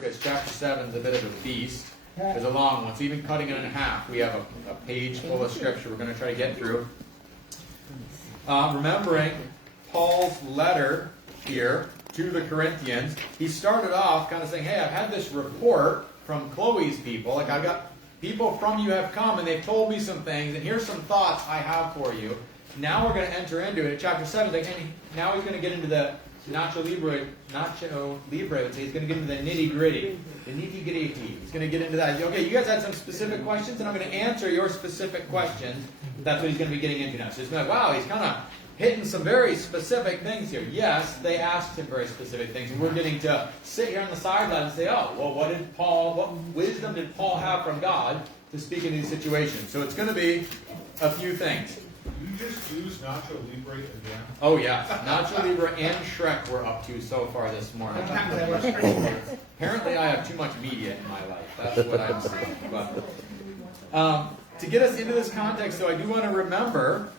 Because chapter 7 is a bit of a beast. It's a long one, so even cutting it in half, we have a page full of scripture we're going to try to get through. Remembering Paul's letter here to the Corinthians, he started off kind of saying, hey, I've had this report from Chloe's people. Like, I've got people from you have come, and they've told me some things, and here's some thoughts I have for you. Now we're going to enter into it. Chapter 7, and now he's going to get into the Nacho Libre would say he's going to get into the nitty-gritty. The nitty-gritty. He's going to get into that. Okay, you guys had some specific questions, and I'm going to answer your specific questions. That's what he's going to be getting into now. So he's going to, wow, he's kind of hitting some very specific things here. Yes, they asked him very specific things, and we're getting to sit here on the sideline and say, oh, well, what wisdom did Paul have from God to speak in these situations? So it's going to be a few things. You just use Nacho Libre again? Oh, yeah. Nacho Libre and Shrek we're up to so far this morning. Apparently I have too much media in my life. That's what I'm seeing. But, to get us into this context, though, I do want to remember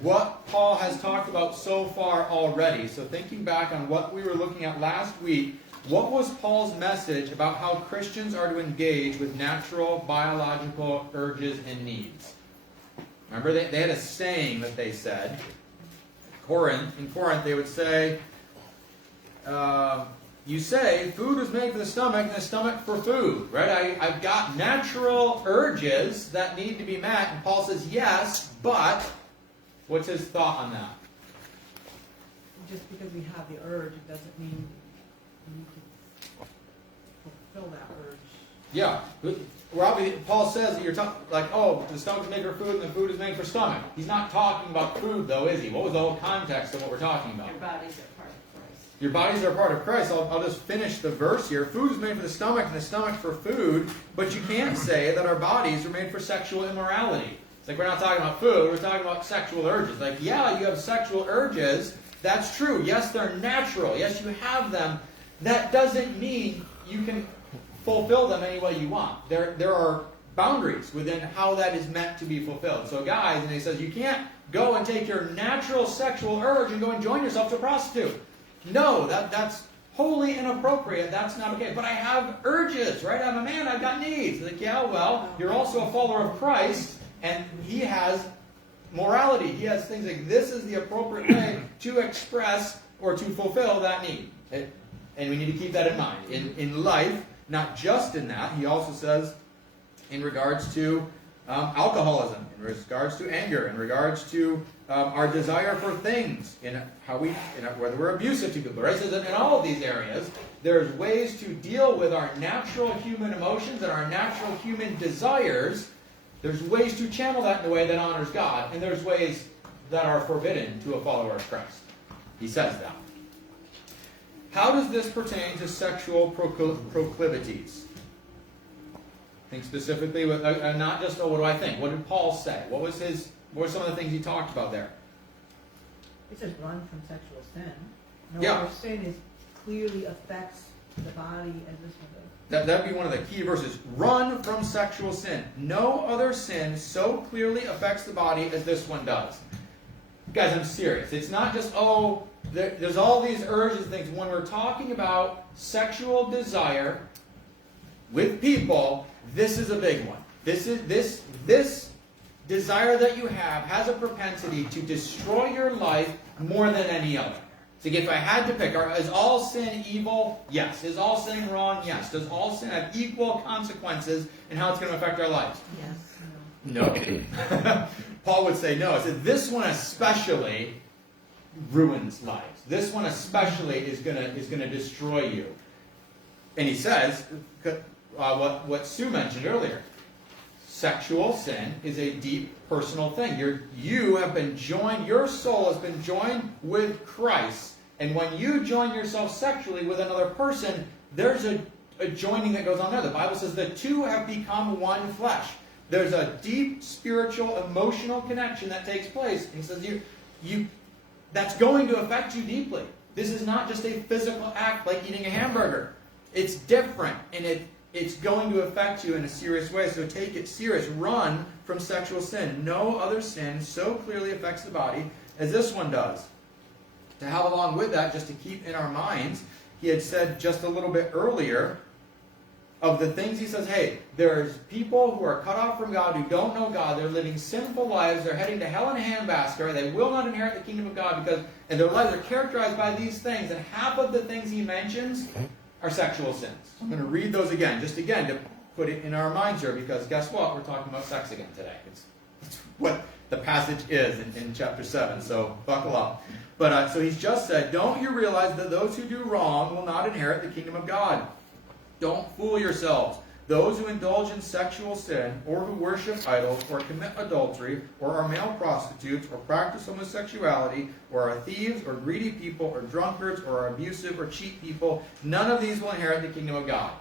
what Paul has talked about so far already. So thinking back on what we were looking at last week, what was Paul's message about how Christians are to engage with natural, biological urges and needs? Remember, they had a saying that they said. In Corinth, they would say, you say, food was made for the stomach and the stomach for food. Right? I've got natural urges that need to be met. And Paul says, yes, but what's his thought on that? Just because we have the urge, it doesn't mean we can fulfill that urge. Yeah. Paul says that you're talking like, oh, the stomach is made for food and the food is made for stomach. He's not talking about food, though, is he? What was the whole context of what we're talking about? Your bodies are part of Christ. Your bodies are part of Christ. I'll just finish the verse here. Food is made for the stomach and the stomach for food, but you can't say that our bodies are made for sexual immorality. It's like we're not talking about food, we're talking about sexual urges. Like, yeah, you have sexual urges. That's true. Yes, they're natural. Yes, you have them. That doesn't mean you can fulfill them any way you want. There are boundaries within how that is meant to be fulfilled. So guys, and he says, you can't go and take your natural sexual urge and go and join yourself to a prostitute. No, that's wholly inappropriate. That's not okay. But I have urges, right? I'm a man, I've got needs. Like, yeah, well, you're also a follower of Christ, and he has morality. He has things like this is the appropriate way to express or to fulfill that need. And we need to keep that in mind. In life, not just in that, he also says in regards to alcoholism, in regards to anger, in regards to our desire for things, whether we're abusive to people, right? So that in all of these areas, there's ways to deal with our natural human emotions and our natural human desires. There's ways to channel that in a way that honors God, and there's ways that are forbidden to a follower of Christ. He says that. How does this pertain to sexual proclivities? Think specifically with not just, what do I think? What did Paul say? What were some of the things he talked about there? It says run from sexual sin. Yeah. Other sin clearly affects the body as this one does. That'd be one of the key verses. Run from sexual sin. No other sin so clearly affects the body as this one does. Guys, I'm serious. It's not just, there's all these urges and things. When we're talking about sexual desire with people, this is a big one. This desire that you have has a propensity to destroy your life more than any other. So if I had to pick, is all sin evil? Yes. Is all sin wrong? Yes. Does all sin have equal consequences in how it's going to affect our lives? Yes. No. Paul would say no. He said this one especially ruins lives. This one especially is going to destroy you. And he says what Sue mentioned earlier. Sexual sin is a deep personal thing. Your soul has been joined with Christ. And when you join yourself sexually with another person, there's a joining that goes on there. The Bible says the two have become one flesh. There's a deep spiritual, emotional connection that takes place. And he says that's going to affect you deeply. This is not just a physical act like eating a hamburger. It's different, and it's going to affect you in a serious way. So take it serious. Run from sexual sin. No other sin so clearly affects the body as this one does. To have along with that, just to keep in our minds, he had said just a little bit earlier, of the things he says, hey, there's people who are cut off from God, who don't know God, they're living sinful lives, they're heading to hell in a handbasket, they will not inherit the kingdom of God because, and their lives are characterized by these things, and half of the things he mentions are sexual sins. I'm going to read those again, just again to put it in our minds here, because guess what? We're talking about sex again today. It's what the passage is in chapter 7, so buckle up. But so he's just said, don't you realize that those who do wrong will not inherit the kingdom of God? Don't fool yourselves. Those who indulge in sexual sin, or who worship idols, or commit adultery, or are male prostitutes, or practice homosexuality, or are thieves, or greedy people, or drunkards, or are abusive, or cheat people, none of these will inherit the kingdom of God.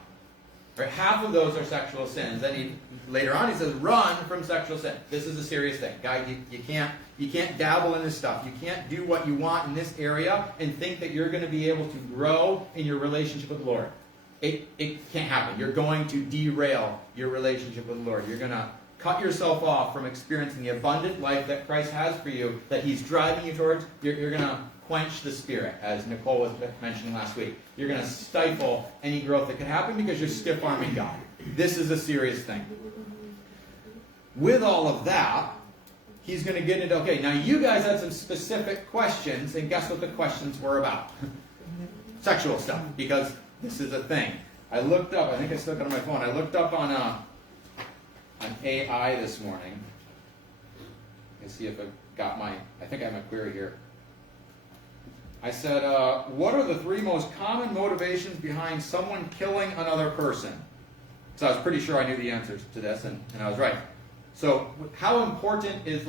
Right? Half of those are sexual sins. Then later on he says, run from sexual sin. This is a serious thing. Guys, you can't dabble in this stuff. You can't do what you want in this area and think that you're going to be able to grow in your relationship with the Lord. It can't happen. You're going to derail your relationship with the Lord. You're going to cut yourself off from experiencing the abundant life that Christ has for you, that he's driving you towards. You're going to quench the Spirit, as Nicole was mentioning last week. You're going to stifle any growth that could happen because you're stiff-arming God. This is a serious thing. With all of that, he's going to get into, okay, now you guys had some specific questions, and guess what the questions were about? Sexual stuff, because this is a thing. I looked up, I think I still got it on my phone, I looked up on AI this morning. Let's see if I think I have my query here. I said, what are the 3 most common motivations behind someone killing another person? So I was pretty sure I knew the answers to this, and I was right. So how important is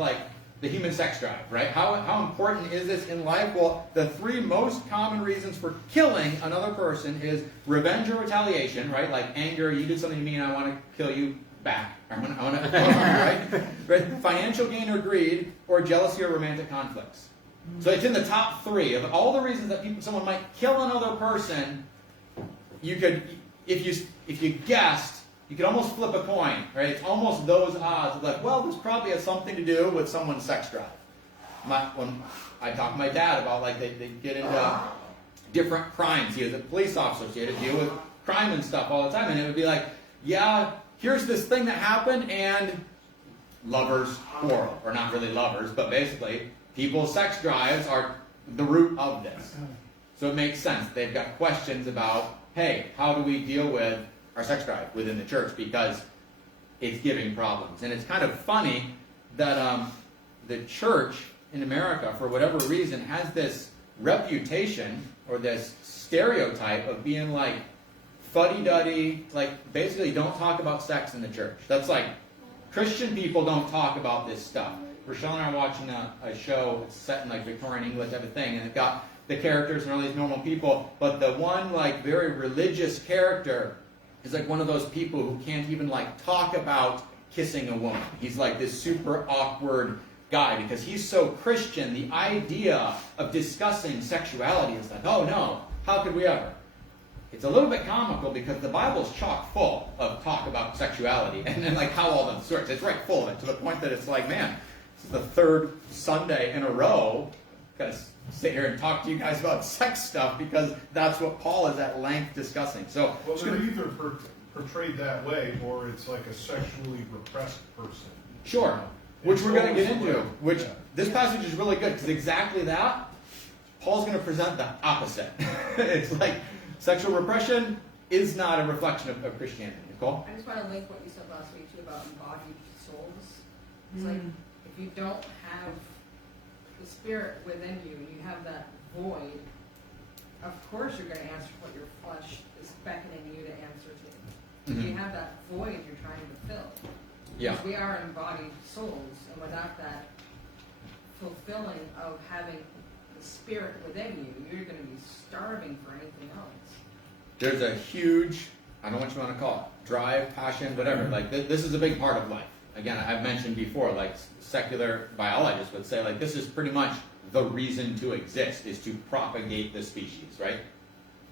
the human sex drive, right? How important is this in life? Well, the 3 most common reasons for killing another person is revenge or retaliation, right? Like anger, you did something to me and I want to kill you back. I want to, right? Financial gain or greed, or jealousy or romantic conflicts. So it's in the top 3 of all the reasons that someone might kill another person. You could, if you guessed, you could almost flip a coin, right? It's almost those odds of this probably has something to do with someone's sex drive. When I talk to my dad about they get into different crimes. He was a police officer, so he had to deal with crime and stuff all the time, and it would be yeah, here's this thing that happened, and lovers quarrel, or not really lovers, but basically people's sex drives are the root of this. So it makes sense. They've got questions about, hey, how do we deal with our sex drive within the church, because it's giving problems. And it's kind of funny that the church in America, for whatever reason, has this reputation or this stereotype of being fuddy-duddy, basically don't talk about sex in the church. That's Christian people don't talk about this stuff. Rochelle and I are watching a show, it's set in Victorian England type of thing, and it's got the characters and all these normal people, but the one very religious character is one of those people who can't even talk about kissing a woman. He's this super awkward guy because he's so Christian. The idea of discussing sexuality is oh no, how could we ever? It's a little bit comical because the Bible's chock full of talk about sexuality and how all that sorts. It's right full of it to the point that it's man, this is the 3rd Sunday in a row. Got to sit here and talk to you guys about sex stuff because that's what Paul is at length discussing. So, well, they're either portrayed that way or it's a sexually repressed person. Sure, which we're going to get into. Which this passage is really good because exactly that, Paul's going to present the opposite. It's sexual repression is not a reflection of Christianity. Nicole? I just want to link what you said last week too about embodied souls. It's if you don't have the Spirit within you, you have that void, of course you're going to answer what your flesh is beckoning you to answer to. Mm-hmm. You have that void you're trying to fill. Yeah. Because we are embodied souls, and without that fulfilling of having the Spirit within you, you're going to be starving for anything else. There's a huge, I don't know what you want to call it, drive, passion, whatever. This is a big part of life. Again, I've mentioned before, secular biologists would say, this is pretty much the reason to exist, is to propagate the species, right?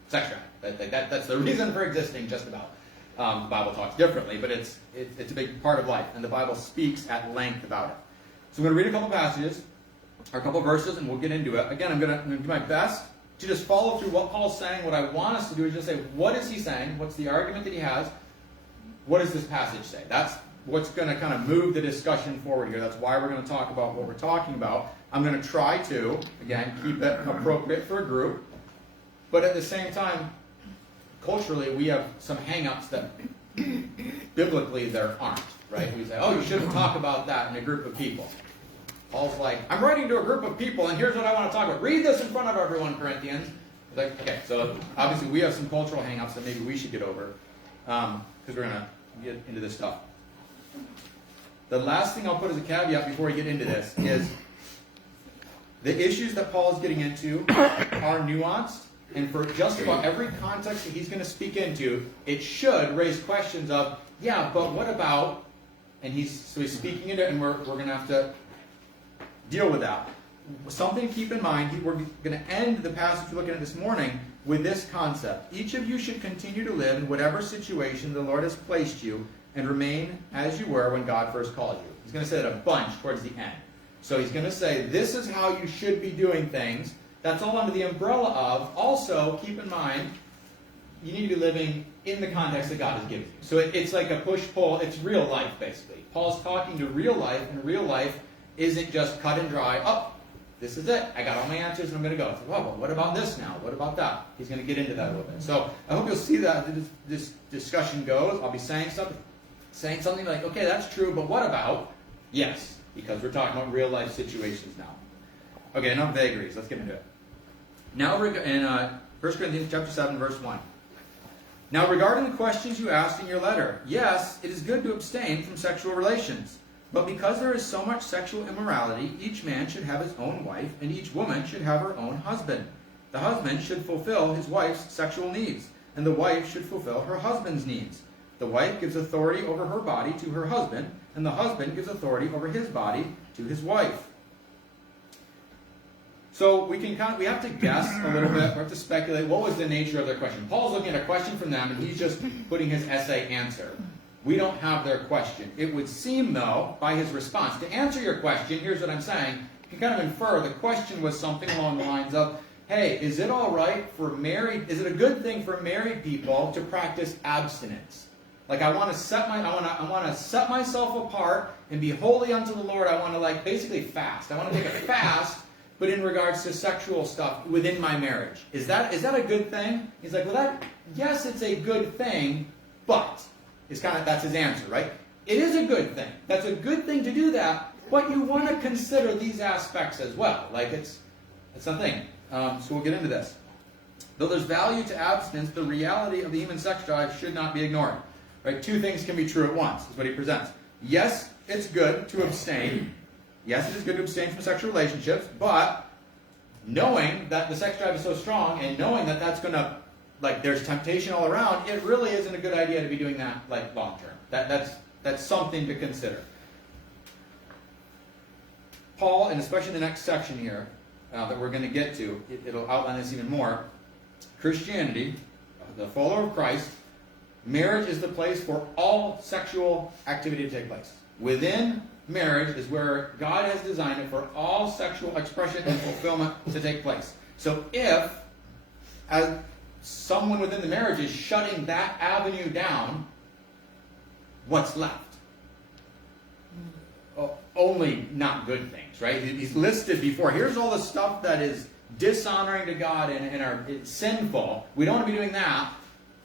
Sex drive. That's the reason for existing, just about. The Bible talks differently, but it's a big part of life, and the Bible speaks at length about it. So I'm going to read a couple passages, or a couple verses, and we'll get into it. Again, I'm going to do my best to just follow through what Paul's saying. What I want us to do is just say, what is he saying? What's the argument that he has? what does this passage say? That's what's going to kind of move the discussion forward here. That's why we're going to talk about what we're talking about. I'm going to try to, again, keep it appropriate for a group. But at the same time, culturally, we have some hang-ups that biblically there aren't, right? We say, oh, you shouldn't talk about that in a group of people. Paul's like, I'm writing to a group of people, and here's what I want to talk about. Read this in front of everyone, Corinthians. Like, okay, so obviously we have some cultural hang-ups that maybe we should get over, because we're going to get into this stuff. The last thing I'll put as a caveat before we get into this is the issues that Paul is getting into are nuanced, and for just about every context that he's going to speak into, it should raise questions of, yeah, but what about, and he's speaking into it, and we're going to have to deal with that. Something to keep in mind, we're going to end the passage we're looking at this morning with this concept. Each of you should continue to live in whatever situation the Lord has placed you and remain as you were when God first called you. He's going to say that a bunch towards the end. So he's going to say, this is how you should be doing things. That's all under the umbrella of, also, keep in mind, you need to be living in the context that God has given you. So it's like a push-pull. It's real life, basically. Paul's talking to real life, and real life isn't just cut and dry. Oh, this is it. I got all my answers, and I'm going to go. It's like, well, what about this now? What about that? He's going to get into that a little bit. So I hope you'll see that this discussion goes. I'll be saying something like, okay, that's true, but what about? Yes, because we're talking about real life situations now. Okay, enough vagaries. Let's get into it. Now we're in 1 Corinthians chapter 7, verse 1. Now regarding the questions you asked in your letter, yes, it is good to abstain from sexual relations. But because there is so much sexual immorality, each man should have his own wife, and each woman should have her own husband. The husband should fulfill his wife's sexual needs, and the wife should fulfill her husband's needs. The wife gives authority over her body to her husband, and the husband gives authority over his body to his wife. So we have to guess a little bit, we have to speculate what was the nature of their question. Paul's looking at a question from them, and he's just putting his essay answer. We don't have their question. It would seem, though, by his response, to answer your question, here's what I'm saying, you can kind of infer the question was something along the lines of, hey, is it all right for is it a good thing for married people to practice abstinence? Like I want to set myself apart and be holy unto the Lord. I want to basically fast. I want to take a fast, but in regards to sexual stuff within my marriage. Is that a good thing? He's like, well, yes, it's a good thing, but that's his answer, right? It is a good thing. That's a good thing to do that, but you want to consider these aspects as well. It's something. So we'll get into this. Though there's value to abstinence, the reality of the human sex drive should not be ignored. Right? Two things can be true at once, is what he presents. Yes, it's good to abstain. Yes, it is good to abstain from sexual relationships, but knowing that the sex drive is so strong and knowing that that's going to, there's temptation all around, it really isn't a good idea to be doing that, long term. That's something to consider. Paul, and especially the next section here that we're going to get to, it'll outline this even more. Christianity, the follower of Christ, marriage is the place for all sexual activity to take place. Within marriage is where God has designed it for all sexual expression and fulfillment to take place. So if, as someone within the marriage is shutting that avenue down, what's left? Only not good things, right? He's listed before. Here's all the stuff that is dishonoring to God and it's sinful. We don't want to be doing that.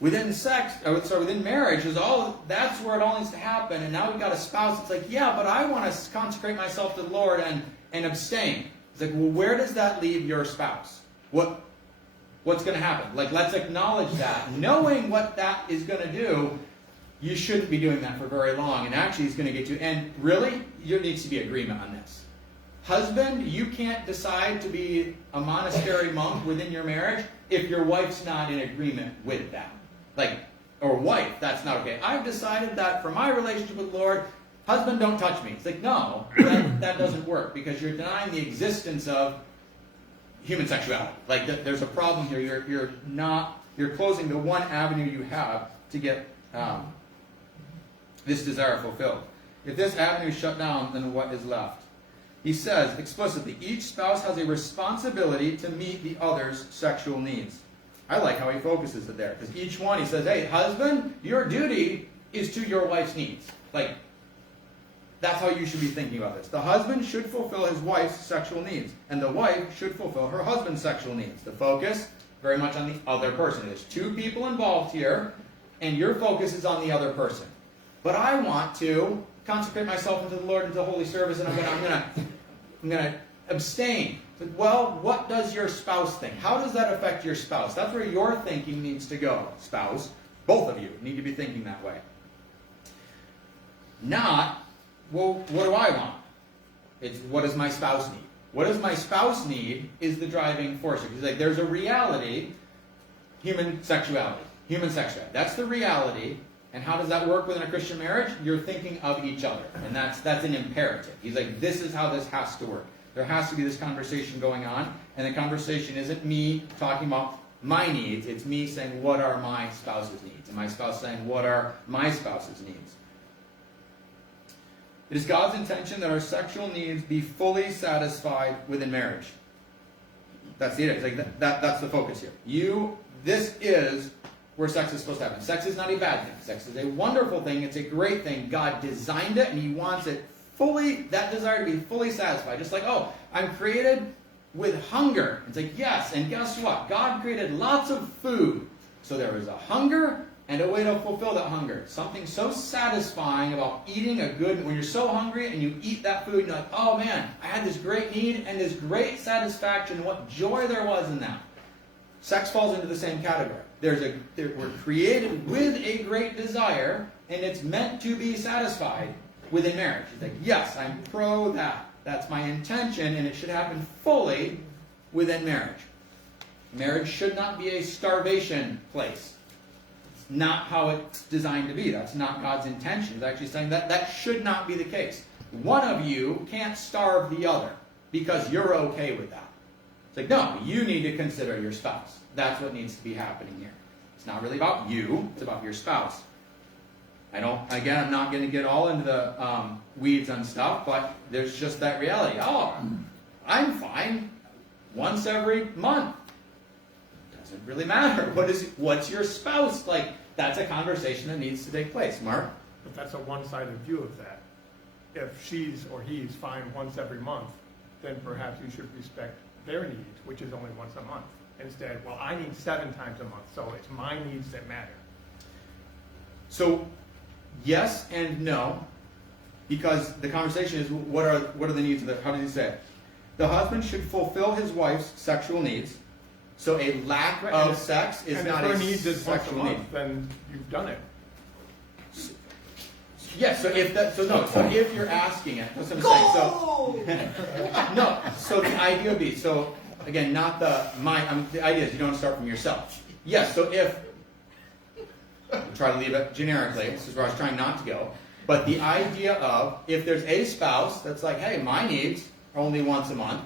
Within within marriage, that's where it all needs to happen. And now we've got a spouse that's like, yeah, but I want to consecrate myself to the Lord and abstain. It's like, well, where does that leave your spouse? What's going to happen? Let's acknowledge that. Knowing what that is going to do, you shouldn't be doing that for very long. And actually, it's going to get you. And really, there needs to be agreement on this. Husband, you can't decide to be a monastery monk within your marriage if your wife's not in agreement with that. Or wife, that's not okay. I've decided that for my relationship with the Lord, husband, don't touch me. It's like, no, that doesn't work because you're denying the existence of human sexuality. There's a problem here. You're closing the one avenue you have to get this desire fulfilled. If this avenue is shut down, then what is left? He says explicitly, each spouse has a responsibility to meet the other's sexual needs. I like how he focuses it there. Because each one, he says, hey, husband, your duty is to your wife's needs. Like, that's how you should be thinking about this. The husband should fulfill his wife's sexual needs, and the wife should fulfill her husband's sexual needs. The focus, very much on the other person. There's two people involved here, and your focus is on the other person. But I want to consecrate myself into the Lord, into the holy service, and I'm gonna abstain. But, well, what does your spouse think? How does that affect your spouse? That's where your thinking needs to go, spouse. Both of you need to be thinking that way. Not, well, what do I want? It's, what does my spouse need? What does my spouse need is the driving force. Because like, there's a reality, human sexuality. That's the reality. And how does that work within a Christian marriage? You're thinking of each other. And that's an imperative. He's like, this is how this has to work. There has to be this conversation going on. And the conversation isn't me talking about my needs. It's me saying, what are my spouse's needs? And my spouse saying, what are my spouse's needs? It is God's intention that our sexual needs be fully satisfied within marriage. That's the idea. It's like that's the focus here. This is where sex is supposed to happen. Sex is not a bad thing. Sex is a wonderful thing. It's a great thing. God designed it, and He wants it fully, that desire to be fully satisfied. Just like, oh, I'm created with hunger. It's like, yes, and guess what? God created lots of food. So there is a hunger and a way to fulfill that hunger. Something so satisfying about eating a good, when you're so hungry and you eat that food, and you're like, oh man, I had this great need and this great satisfaction, and what joy there was in that. Sex falls into the same category. We're created with a great desire, and it's meant to be satisfied within marriage. It's like, yes, I'm pro that. That's my intention, and it should happen fully within marriage. Marriage should not be a starvation place. It's not how it's designed to be. That's not God's intention. He's actually saying that should not be the case. One of you can't starve the other because you're okay with that. It's like, no, you need to consider your spouse. That's what needs to be happening here. It's not really about you. It's about your spouse. I'm not going to get all into the weeds on stuff, but there's just that reality. Oh, I'm fine once every month. Doesn't really matter. What's your spouse like? That's a conversation that needs to take place. Mark? But that's a one-sided view of that. If she's or he's fine once every month, then perhaps you should respect their needs, which is only once a month. Instead, well, I need 7 times a month, so it's my needs that matter. So, yes and no, because the conversation is what are the needs of the, how did he say it? The husband should fulfill his wife's sexual needs. So a lack of sex is not a sexual need. And if her needs is once a sexual month, need. then you've done it. Yes, so if you're asking it, that's what I'm saying. So no, so the idea would be, so again, not the idea is you don't start from yourself. Yes, so if we'll try to leave it generically, this is where I was trying not to go, but the idea of if there's a spouse that's like, hey, my needs are only once a month,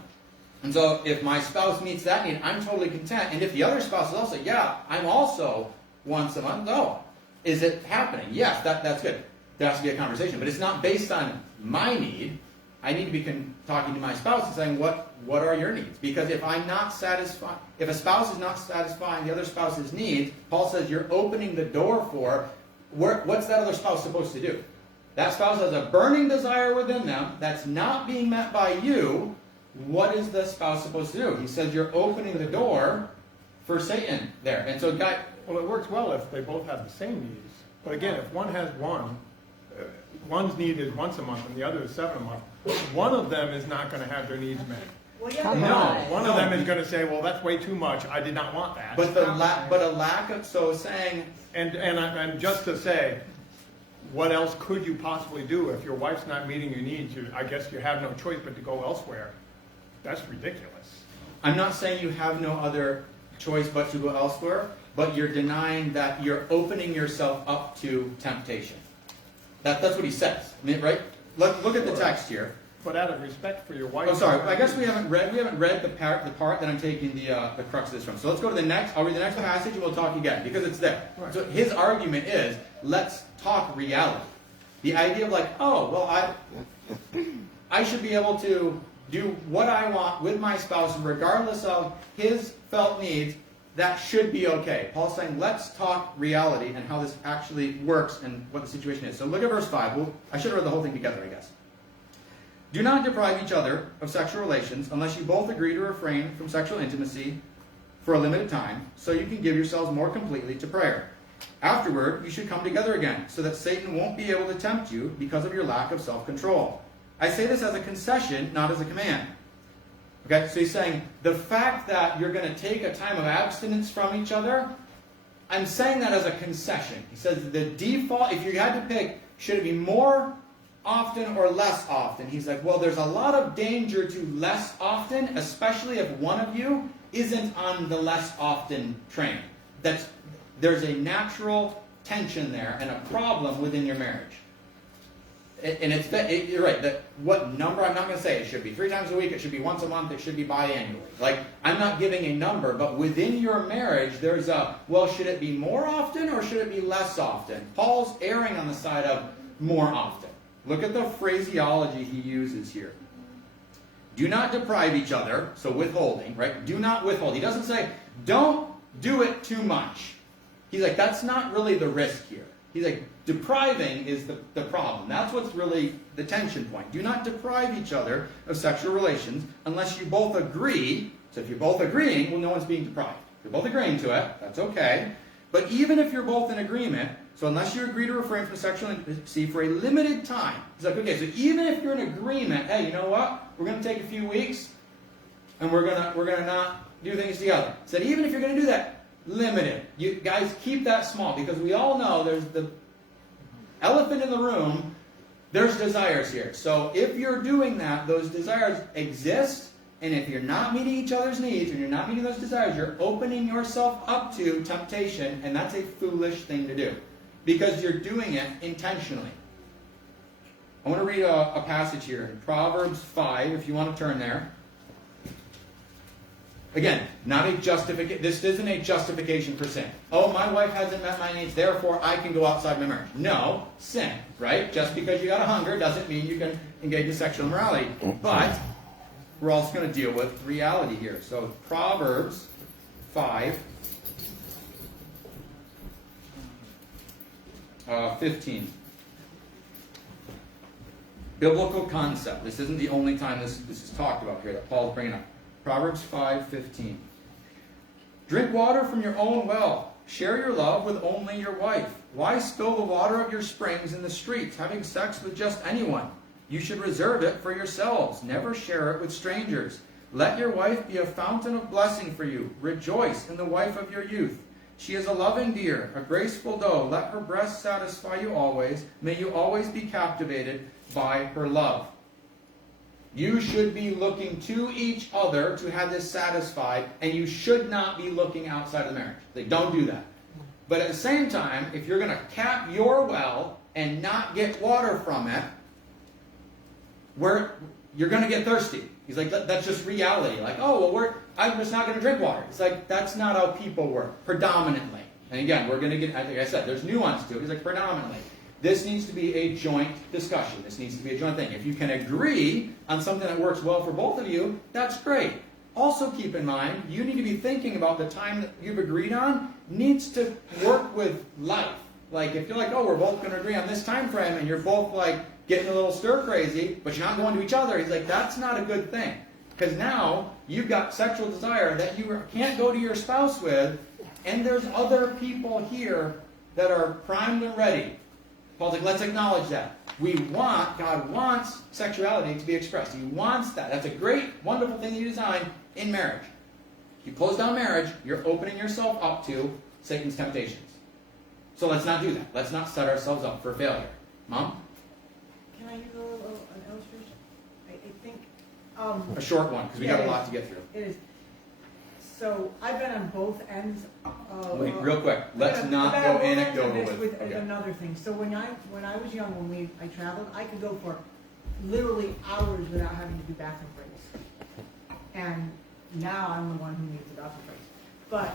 and so if my spouse meets that need, I'm totally content. And if the other spouse is also, yeah, I'm also once a month, no. Is it happening? Yes, that's good. There has to be a conversation, but it's not based on my need. I need to be talking to my spouse and saying, what are your needs? Because if I'm not satisfied, if a spouse is not satisfying the other spouse's needs, Paul says you're opening the door for, what's that other spouse supposed to do? That spouse has a burning desire within them that's not being met by you. What is the spouse supposed to do? He says you're opening the door for Satan there. And so, Well, it works well if they both have the same needs. But again, if one has one's need is once a month and the other is 7 a month, one of them is not going to have their needs met. Well, yeah, No, one of them is going to say, well, that's way too much. I did not want that. but a lack of, so saying, And just to say, what else could you possibly do if your wife's not meeting your needs? I guess you have no choice but to go elsewhere. That's ridiculous. I'm not saying you have no other choice but to go elsewhere, but you're denying that you're opening yourself up to temptation. That's what he says, right? Look at the text here. But out of respect for your wife. Oh, sorry. I guess we haven't read the part that I'm taking the crux of this from. So let's go to the next. I'll read the next passage and we'll talk again because it's there. Right. So his argument is, let's talk reality. The idea of like, oh, well, I should be able to do what I want with my spouse regardless of his felt needs. that should be okay. Paul's saying, let's talk reality and how this actually works and what the situation is. So look at verse 5. I should have read the whole thing together, I guess. Do not deprive each other of sexual relations unless you both agree to refrain from sexual intimacy for a limited time, so you can give yourselves more completely to prayer. Afterward, you should come together again, so that Satan won't be able to tempt you because of your lack of self-control. I say this as a concession, not as a command. Okay, so he's saying, the fact that you're going to take a time of abstinence from each other, I'm saying that as a concession. He says the default, if you had to pick, should it be more often or less often? He's like, well, there's a lot of danger to less often, especially if one of you isn't on the less often train. There's a natural tension there and a problem within your marriage. And you're right, that what number, I'm not going to say it should be 3 times a week, it should be once a month, it should be biannually. Like, I'm not giving a number, but within your marriage, there's well, should it be more often or should it be less often? Paul's erring on the side of more often. Look at the phraseology he uses here. Do not deprive each other, so withholding, right? Do not withhold. He doesn't say, don't do it too much. He's like, that's not really the risk here. He's like, depriving is the problem. That's what's really the tension point. Do not deprive each other of sexual relations unless you both agree. So if you're both agreeing, well, no one's being deprived. If you're both agreeing to it, that's okay. But even if you're both in agreement, so unless you agree to refrain from sexual intimacy for a limited time, he's like, okay, so even if you're in agreement, hey, you know what? We're going to take a few weeks, and we're gonna not do things together. He said, even if you're going to do that, limited. You guys keep that small, because we all know there's the elephant in the room. There's desires here. So if you're doing that, those desires exist, and if you're not meeting each other's needs and you're not meeting those desires, you're opening yourself up to temptation, and that's a foolish thing to do because you're doing it intentionally. I want to read a passage here in Proverbs 5, if you want to turn there. Again, not a justification. This isn't a justification for sin. Oh, my wife hasn't met my needs, therefore I can go outside my marriage. No, sin, right? Just because you got a hunger doesn't mean you can engage in sexual immorality. But we're also going to deal with reality here. So Proverbs 5, 15. Biblical concept. This isn't the only time this is talked about here that Paul's bringing up. Proverbs 5:15. Drink water from your own well. Share your love with only your wife. Why spill the water of your springs in the streets, having sex with just anyone? You should reserve it for yourselves. Never share it with strangers. Let your wife be a fountain of blessing for you. Rejoice in the wife of your youth. She is a loving deer, a graceful doe. Let her breast satisfy you always. May you always be captivated by her love. You should be looking to each other to have this satisfied, and you should not be looking outside of the marriage. Like, don't do that. But at the same time, if you're going to cap your well and not get water from it, you're going to get thirsty. He's like, that's just reality. Like, oh, well, I'm just not going to drink water. It's like, that's not how people work, predominantly. And again, we're going to get, like I said, there's nuance to it. He's like, predominantly. This needs to be a joint discussion. This needs to be a joint thing. If you can agree on something that works well for both of you, that's great. Also keep in mind, you need to be thinking about the time that you've agreed on needs to work with life. Like, if you're like, oh, we're both going to agree on this time frame, and you're both like getting a little stir crazy, but you're not going to each other, he's like, that's not a good thing. Because now you've got sexual desire that you can't go to your spouse with, and there's other people here that are primed and ready. Paul's like, let's acknowledge that. God wants sexuality to be expressed. He wants that. That's a great, wonderful thing that you design in marriage. You close down marriage, you're opening yourself up to Satan's temptations. So let's not do that. Let's not set ourselves up for failure. Mom? Can I use an illustration? I think... A short one, because we got a lot to get through. It is. So I've been on both ends of... Wait, real quick. Let's not go anecdotal with... Okay. Another thing. So when I was young, when I traveled, I could go for literally hours without having to do bathroom breaks. And now I'm the one who needs the bathroom breaks. But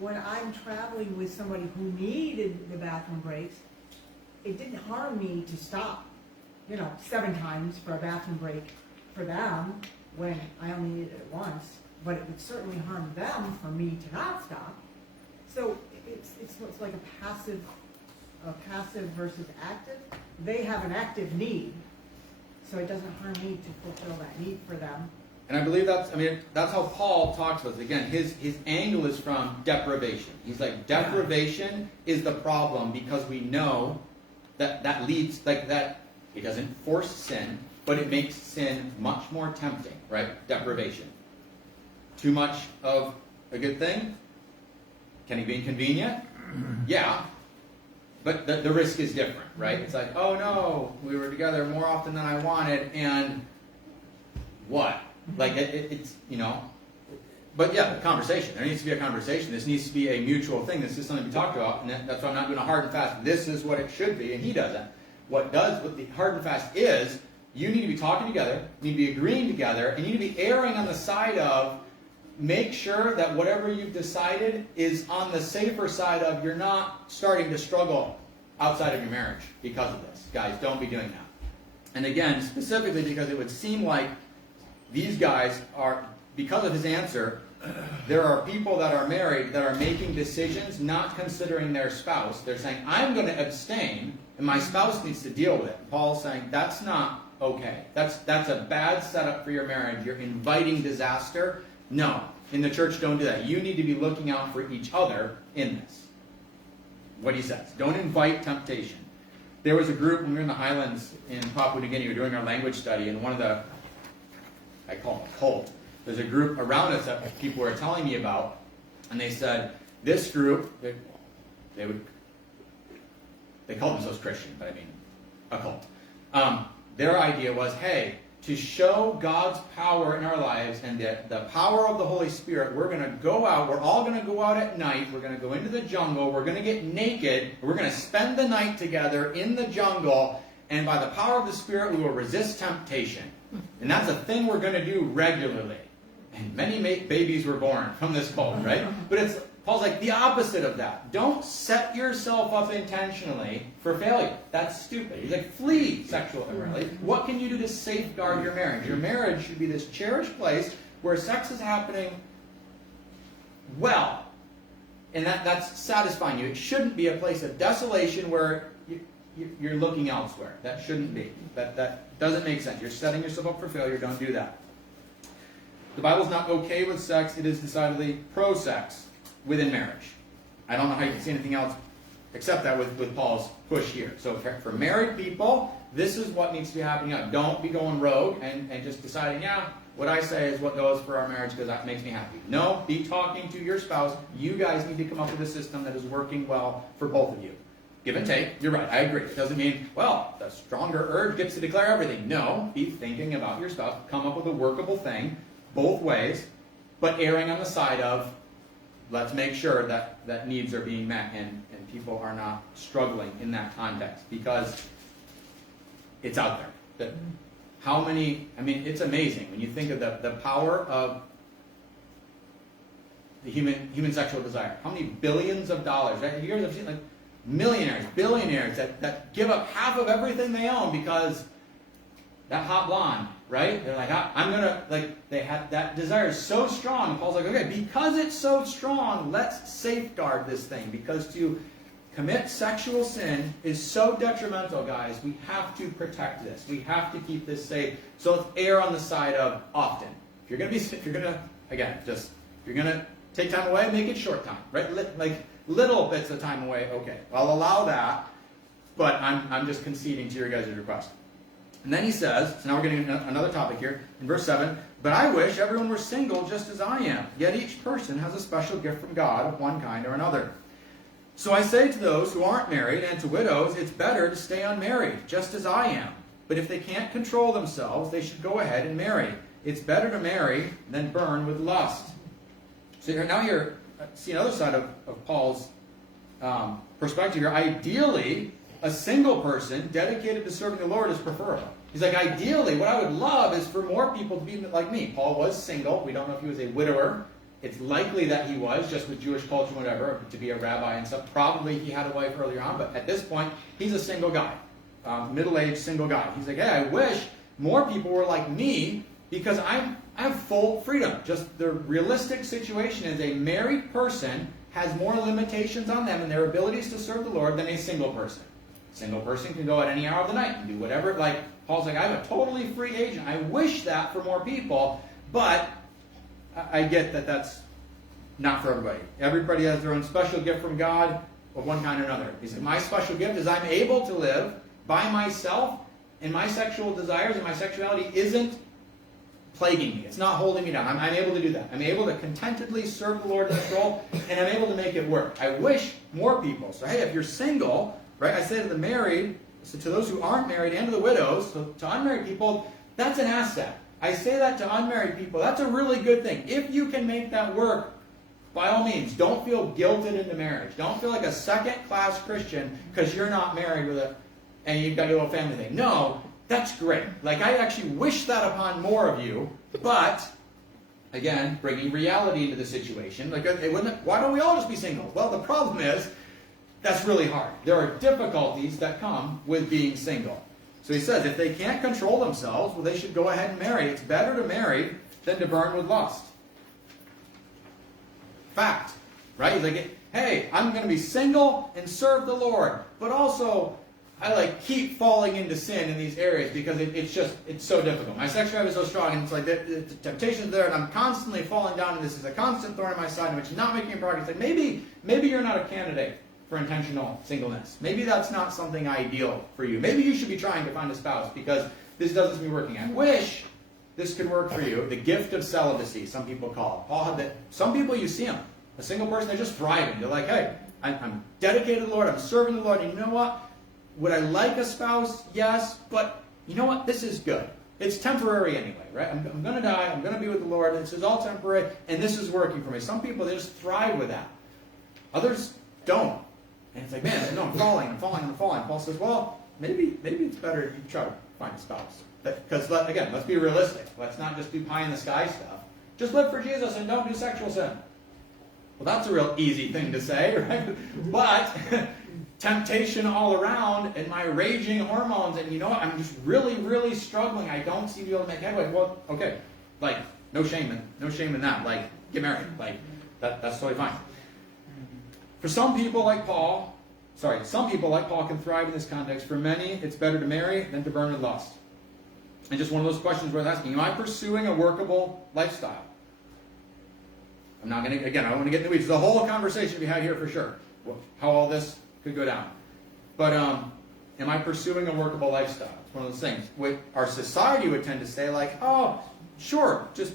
when I'm traveling with somebody who needed the bathroom breaks, it didn't harm me to stop, 7 times for a bathroom break for them when I only needed it once. but it would certainly harm them for me to not stop. So it's like a passive versus active. They have an active need, so it doesn't harm me to fulfill that need for them. And I believe that's how Paul talks about it. Again, his angle is from deprivation. He's like, deprivation is the problem because we know that leads, like that, it doesn't force sin, but it makes sin much more tempting, right? Deprivation. Too much of a good thing? Can it be inconvenient? Yeah. But the risk is different, right? It's like, oh no, we were together more often than I wanted, and what? Like, it's, but yeah, the conversation. There needs to be a conversation. This needs to be a mutual thing. This is something to be talked about, and that's why I'm not doing a hard and fast, this is what it should be, and he doesn't. What the hard and fast is, you need to be talking together, you need to be agreeing together, and you need to be erring on the side of, make sure that whatever you've decided is on the safer side of, you're not starting to struggle outside of your marriage because of this. Guys, don't be doing that. And again, specifically because it would seem like these guys are, because of his answer, there are people that are married that are making decisions not considering their spouse. They're saying, I'm going to abstain, and my spouse needs to deal with it. Paul's saying, that's not okay. That's a bad setup for your marriage. You're inviting disaster. No, in the church, don't do that. You need to be looking out for each other in this. What he says. Don't invite temptation. There was a group when we were in the islands in Papua New Guinea. We were doing our language study, and one of the, I call them a cult. There's a group around us that people were telling me about, and they said, this group, they called themselves Christian, but I mean, a cult. Their idea was, hey, to show God's power in our lives and the power of the Holy Spirit, we're going to go out, we're all going to go out at night, we're going to go into the jungle, we're going to get naked, we're going to spend the night together in the jungle, and by the power of the Spirit, we will resist temptation. And that's a thing we're going to do regularly. And many babies were born from this cult, right? But Paul's like the opposite of that. Don't set yourself up intentionally for failure. That's stupid. He's like, flee sexual immorality. What can you do to safeguard your marriage? Your marriage should be this cherished place where sex is happening well. And that's satisfying you. It shouldn't be a place of desolation where you're looking elsewhere. That shouldn't be. That doesn't make sense. You're setting yourself up for failure. Don't do that. The Bible's not okay with sex. It is decidedly pro-sex within marriage. I don't know how you can see anything else except that with Paul's push here. So for married people, this is what needs to be happening. Don't be going rogue and just deciding, yeah, what I say is what goes for our marriage because that makes me happy. No, be talking to your spouse. You guys need to come up with a system that is working well for both of you. Give and take. You're right. I agree. It doesn't mean, well, the stronger urge gets to declare everything. No, be thinking about your spouse. Come up with a workable thing both ways, but erring on the side of, let's make sure that needs are being met and people are not struggling in that context because it's out there. It's amazing when you think of the power of the human sexual desire. How many billions of dollars, right? You guys have seen like millionaires, billionaires that give up half of everything they own because that hot blonde, right? They're like, they have that desire is so strong. And Paul's like, okay, because it's so strong, let's safeguard this thing. Because to commit sexual sin is so detrimental, guys. We have to protect this. We have to keep this safe. So let's err on the side of often. If you're gonna take time away, make it short time, right? Like little bits of time away, okay. I'll allow that, but I'm just conceding to your guys' request. And then he says, so now we're getting another topic here, in verse 7, but I wish everyone were single just as I am, yet each person has a special gift from God of one kind or another. So I say to those who aren't married and to widows, it's better to stay unmarried, just as I am. But if they can't control themselves, they should go ahead and marry. It's better to marry than burn with lust. So now you're seeing the other side of Paul's perspective here. Ideally, a single person dedicated to serving the Lord is preferable. He's like, ideally, what I would love is for more people to be like me. Paul was single. We don't know if he was a widower. It's likely that he was, just with Jewish culture and whatever, to be a rabbi and stuff. Probably he had a wife earlier on, but at this point, he's a single guy. Middle-aged single guy. He's like, hey, I wish more people were like me because I have full freedom. Just the realistic situation is a married person has more limitations on them and their abilities to serve the Lord than a single person. A single person can go at any hour of the night and do whatever. Like Paul's like, I'm a totally free agent. I wish that for more people, but I get that that's not for everybody. Everybody has their own special gift from God of one kind or another. He said, my special gift is I'm able to live by myself, and my sexual desires and my sexuality isn't plaguing me. It's not holding me down. I'm able to do that. I'm able to contentedly serve the Lord in this role, and I'm able to make it work. I wish more people. So hey, if you're single, right, I say to the married, so to those who aren't married and to the widows, so to unmarried people, that's an asset. I say that to unmarried people. That's a really good thing. If you can make that work, by all means, don't feel guilted into marriage. Don't feel like a second-class Christian because you're not married with and you've got your little family thing. No, that's great. Like, I actually wish that upon more of you, but, again, bringing reality into the situation. Like, why don't we all just be single? Well, the problem is, that's really hard. There are difficulties that come with being single. So he says, if they can't control themselves, well, they should go ahead and marry. It's better to marry than to burn with lust. Fact, right? He's like, hey, I'm going to be single and serve the Lord, but also I keep falling into sin in these areas because it's so difficult. My sexuality is so strong, and it's like the temptation's there, and I'm constantly falling down, and this is a constant thorn in my side, which is not making progress. Like maybe you're not a candidate for intentional singleness. Maybe that's not something ideal for you. Maybe you should be trying to find a spouse because this doesn't seem to be working. I wish this could work for you. The gift of celibacy, some people call it. Paul had that. Some people, you see them, a single person, they're just thriving. They're like, hey, I'm dedicated to the Lord. I'm serving the Lord. And you know what? Would I like a spouse? Yes. But you know what? This is good. It's temporary anyway, right? I'm going to die. I'm going to be with the Lord. This is all temporary. And this is working for me. Some people, they just thrive with that. Others don't. And it's like, man, no, I'm falling. Paul says, well, maybe it's better if you try to find a spouse. Because, again, let's be realistic. Let's not just do pie-in-the-sky stuff. Just live for Jesus and don't do sexual sin. Well, that's a real easy thing to say, right? But temptation all around and my raging hormones, and you know what? I'm just really, really struggling. I don't seem to be able to make headway. Well, okay. No shame in that. Get married. That's totally fine. For some people like Paul can thrive in this context. For many, it's better to marry than to burn with lust. And just one of those questions worth asking. Am I pursuing a workable lifestyle? I'm not going to, again, I don't want to get in the weeds. There's a whole conversation to be had here for sure. How all this could go down. But am I pursuing a workable lifestyle? It's one of those things. Our society would tend to say oh, sure, just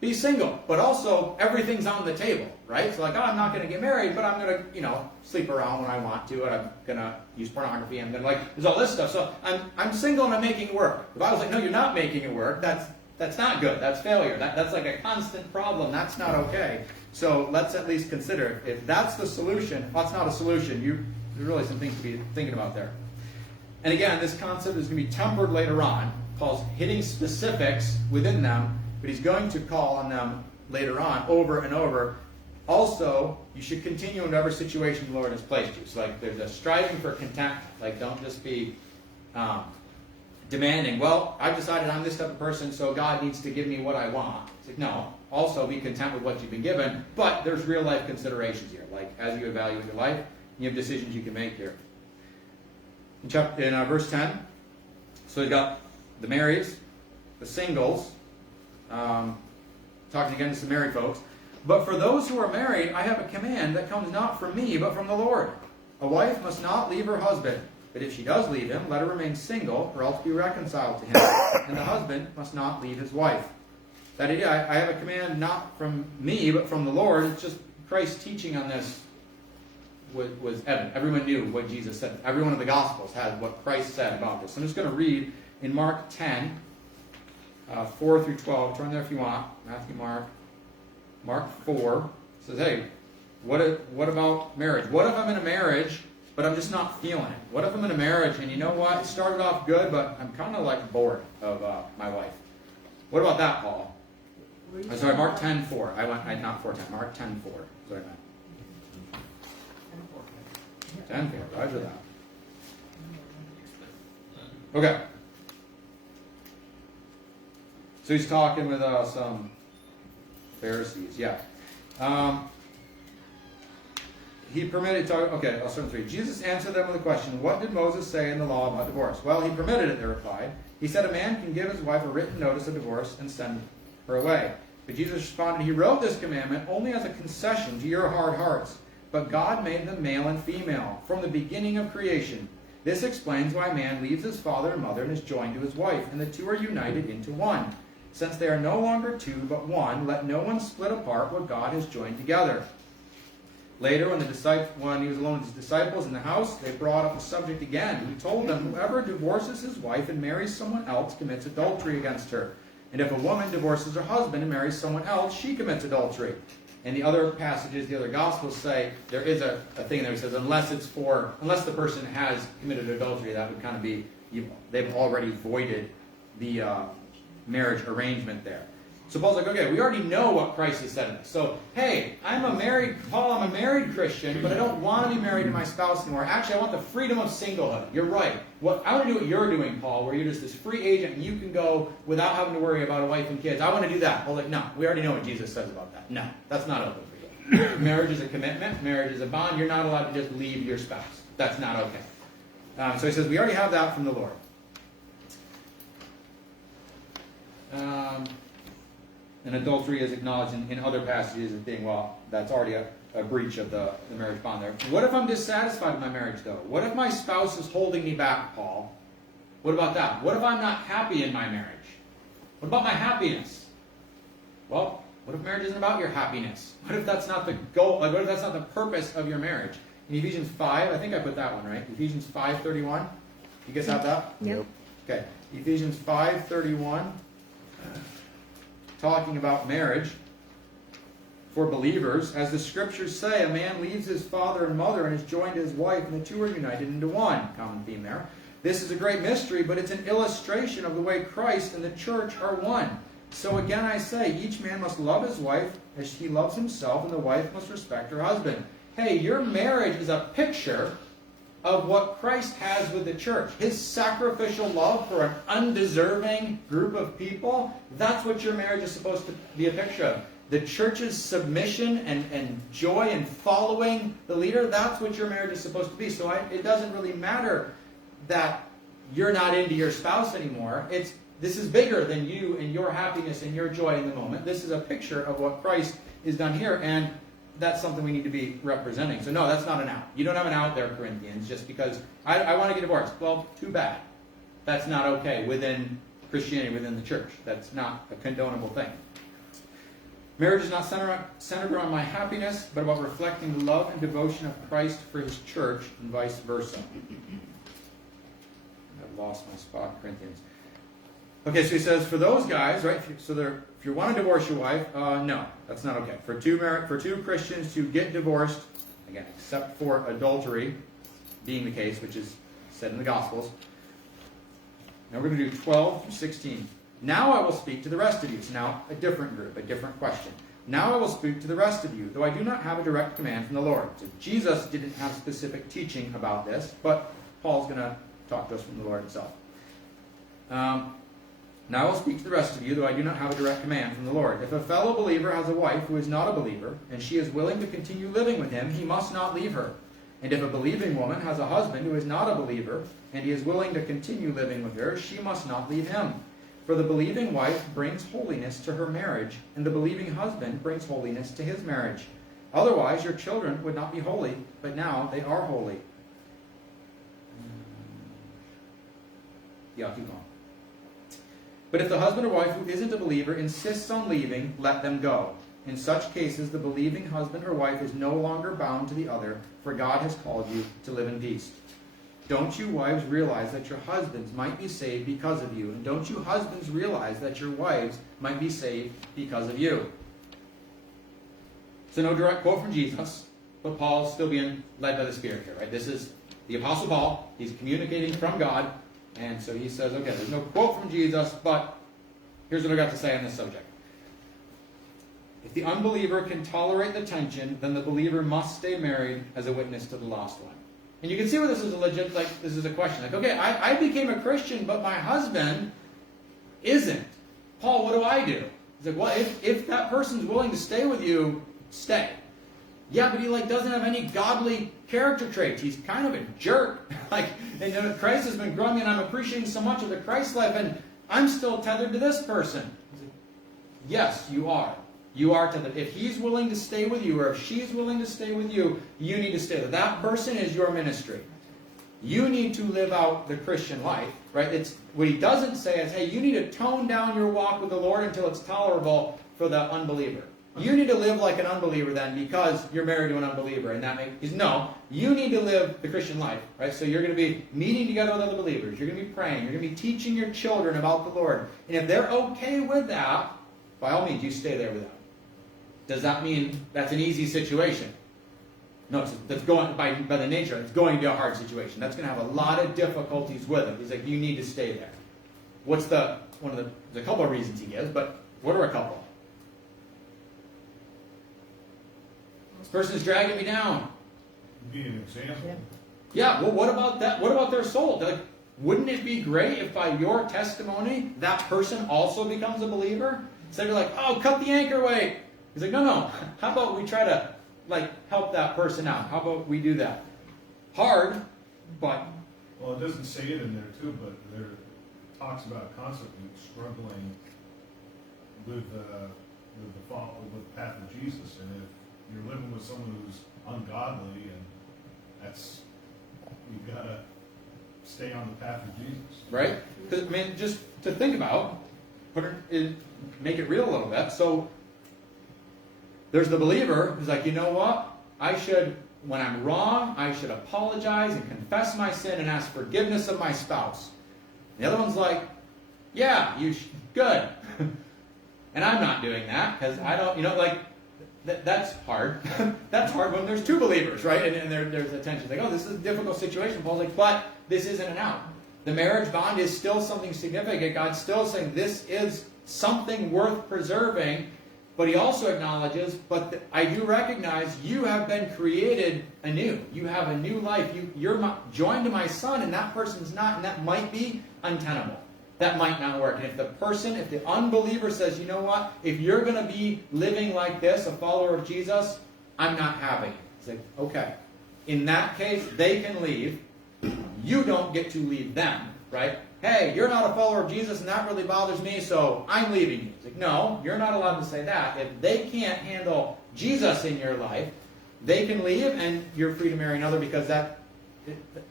be single. But also, everything's on the table, right? So I'm not going to get married, but I'm going to, sleep around when I want to, and I'm going to use pornography. I'm going to there's all this stuff. So I'm single and I'm making it work. The Bible's like, no, you're not making it work. That's not good. That's failure. That's like a constant problem. That's not okay. So let's at least consider if that's the solution. That's not a solution. There's really some things to be thinking about there. And again, this concept is going to be tempered later on. Paul's hitting specifics within them, but he's going to call on them later on over and over. Also, you should continue in whatever situation the Lord has placed you. So there's a striving for contentment. Don't just be demanding, well, I've decided I'm this type of person, so God needs to give me what I want. It's no. Also, be content with what you've been given, but there's real life considerations here. As you evaluate your life, you have decisions you can make here. In verse 10, so you got the marrieds, the singles, talking again to some married folks. But for those who are married, I have a command that comes not from me, but from the Lord. A wife must not leave her husband. But if she does leave him, let her remain single, or else be reconciled to him. And the husband must not leave his wife. That idea, I have a command not from me, but from the Lord. It's just Christ's teaching on this was evident. Everyone knew what Jesus said. Every one of the Gospels had what Christ said about this. I'm just going to read in Mark 10, 4 through 12. Turn there if you want. Matthew, Mark 4 says, hey, what about marriage? What if I'm in a marriage, but I'm just not feeling it? What if I'm in a marriage and you know what? It started off good, but I'm kind of bored of my wife. What about that, Paul? I'm sorry, Mark 10:4. Not 4:10. Mark 10:4. Sorry, man. 10:4. Roger that. Okay. So he's talking with some Pharisees, yeah. He permitted, okay, I'll start with 3. Jesus answered them with a question, what did Moses say in the law about divorce? Well, he permitted it, they replied. He said a man can give his wife a written notice of divorce and send her away. But Jesus responded, he wrote this commandment only as a concession to your hard hearts. But God made them male and female from the beginning of creation. This explains why man leaves his father and mother and is joined to his wife, and the two are united into one. Since they are no longer two but one, let no one split apart what God has joined together. Later, when he was alone with his disciples in the house, they brought up the subject again. He told them, whoever divorces his wife and marries someone else commits adultery against her. And if a woman divorces her husband and marries someone else, she commits adultery. And the other passages, the other Gospels say, there is a thing there that says, unless the person has committed adultery, that would kind of be, they've already voided the marriage arrangement there. So Paul's like, okay, we already know what Christ has said in this. So, hey, I'm a married Christian, but I don't want to be married to my spouse anymore. Actually, I want the freedom of singlehood. You're right. I want to do what you're doing, Paul, where you're just this free agent and you can go without having to worry about a wife and kids. I want to do that. Paul's like, no, we already know what Jesus says about that. No, that's not open for you. Marriage is a commitment. Marriage is a bond. You're not allowed to just leave your spouse. That's not okay. So he says, we already have that from the Lord. And adultery is acknowledged in other passages as being, well, that's already a breach of the marriage bond there. What if I'm dissatisfied with my marriage, though? What if my spouse is holding me back, Paul? What about that? What if I'm not happy in my marriage? What about my happiness? Well, what if marriage isn't about your happiness? What if that's not the goal? What if that's not the purpose of your marriage? In Ephesians 5, I think I put that one, right? Ephesians 5:31. You guys have that? Yep. Okay. Ephesians 5:31. Talking about marriage for believers. As the scriptures say, a man leaves his father and mother and is joined to his wife, and the two are united into one. Common theme there. This is a great mystery, but it's an illustration of the way Christ and the church are one. So again I say, each man must love his wife as he loves himself, and the wife must respect her husband. Hey, your marriage is a picture of what Christ has with the church. His sacrificial love for an undeserving group of people. That's what your marriage is supposed to be a picture of. The church's submission and joy in following the leader, that's what your marriage is supposed to be. So it doesn't really matter that you're not into your spouse anymore. This is bigger than you and your happiness and your joy in the moment. This is a picture of what Christ has done here, and that's something we need to be representing. So no, that's not an out. You don't have an out there, Corinthians, just because I want to get divorced. Well, too bad. That's not okay within Christianity, within the church. That's not a condonable thing. Marriage is not centered around my happiness, but about reflecting the love and devotion of Christ for his church, and vice versa. I've lost my spot, Corinthians. Okay, so he says, for those guys, right, if you want to divorce your wife, no, that's not okay. For two Christians to get divorced, again, except for adultery being the case, which is said in the Gospels. Now we're going to do 12 through 16. Now I will speak to the rest of you. So now a different group, a different question. Now I will speak to the rest of you, though I do not have a direct command from the Lord. So Jesus didn't have specific teaching about this, but Paul's going to talk to us from the Lord himself. Now I will speak to the rest of you, though I do not have a direct command from the Lord. If a fellow believer has a wife who is not a believer, and she is willing to continue living with him, he must not leave her. And if a believing woman has a husband who is not a believer, and he is willing to continue living with her, she must not leave him. For the believing wife brings holiness to her marriage, and the believing husband brings holiness to his marriage. Otherwise your children would not be holy, but now they are holy. Yeah, keep going. But if the husband or wife who isn't a believer insists on leaving, let them go. In such cases, the believing husband or wife is no longer bound to the other, for God has called you to live in peace. Don't you wives realize that your husbands might be saved because of you? And don't you husbands realize that your wives might be saved because of you? So no direct quote from Jesus, but Paul's still being led by the Spirit here, right? This is the Apostle Paul. He's communicating from God. And so he says, okay, there's no quote from Jesus, but here's what I've got to say on this subject. If the unbeliever can tolerate the tension, then the believer must stay married as a witness to the lost one. And you can see where this is this is a question. Like, okay, I became a Christian, but my husband isn't. Paul, what do I do? He's like, well, if that person's willing to stay with you, stay. Yeah, but he doesn't have any godly character traits. He's kind of a jerk. And Christ has been growing, and I'm appreciating so much of the Christ life, and I'm still tethered to this person. He's like, yes, you are. You are tethered. If he's willing to stay with you, or if she's willing to stay with you, you need to stay there. That person is your ministry. You need to live out the Christian life, right? What he doesn't say is, hey, you need to tone down your walk with the Lord until it's tolerable for the unbeliever. You need to live like an unbeliever then because you're married to an unbeliever. And no, you need to live the Christian life, right? So you're going to be meeting together with other believers. You're going to be praying. You're going to be teaching your children about the Lord. And if they're okay with that, by all means, you stay there with them. Does that mean that's an easy situation? No, that's going by the nature. It's going to be a hard situation. That's going to have a lot of difficulties with it. He's like, you need to stay there. What's there's a couple of reasons he gives, but what are a couple? This person is dragging me down. Be an example. Yeah, well, what about that? What about their soul? Wouldn't it be great if by your testimony, that person also becomes a believer? Instead of oh, cut the anchor weight. He's like, no. How about we try to help that person out? How about we do that? Hard, but... Well, it doesn't say it in there too, but there talks about constantly struggling with the path of Jesus. And if you're living with someone who's ungodly, and you've got to stay on the path of Jesus. Right? Just to think about, make it real a little bit. So, there's the believer who's like, you know what? When I'm wrong, I should apologize and confess my sin and ask forgiveness of my spouse. And the other one's like, yeah, good. And I'm not doing that because I don't, that's hard. That's hard when there's two believers, right? And there's a tension. Oh, this is a difficult situation. Paul's like, but this isn't an out. The marriage bond is still something significant. God's still saying this is something worth preserving. But he also acknowledges, I do recognize you have been created anew. You have a new life. You're joined to my son, and that person's not, and that might be untenable. That might not work. And if the unbeliever says, you know what, if you're going to be living like this, a follower of Jesus, I'm not having it. It's like, okay. In that case, they can leave. You don't get to leave them, right? Hey, you're not a follower of Jesus, and that really bothers me, so I'm leaving you. It's like, no, you're not allowed to say that. If they can't handle Jesus in your life, they can leave, and you're free to marry another because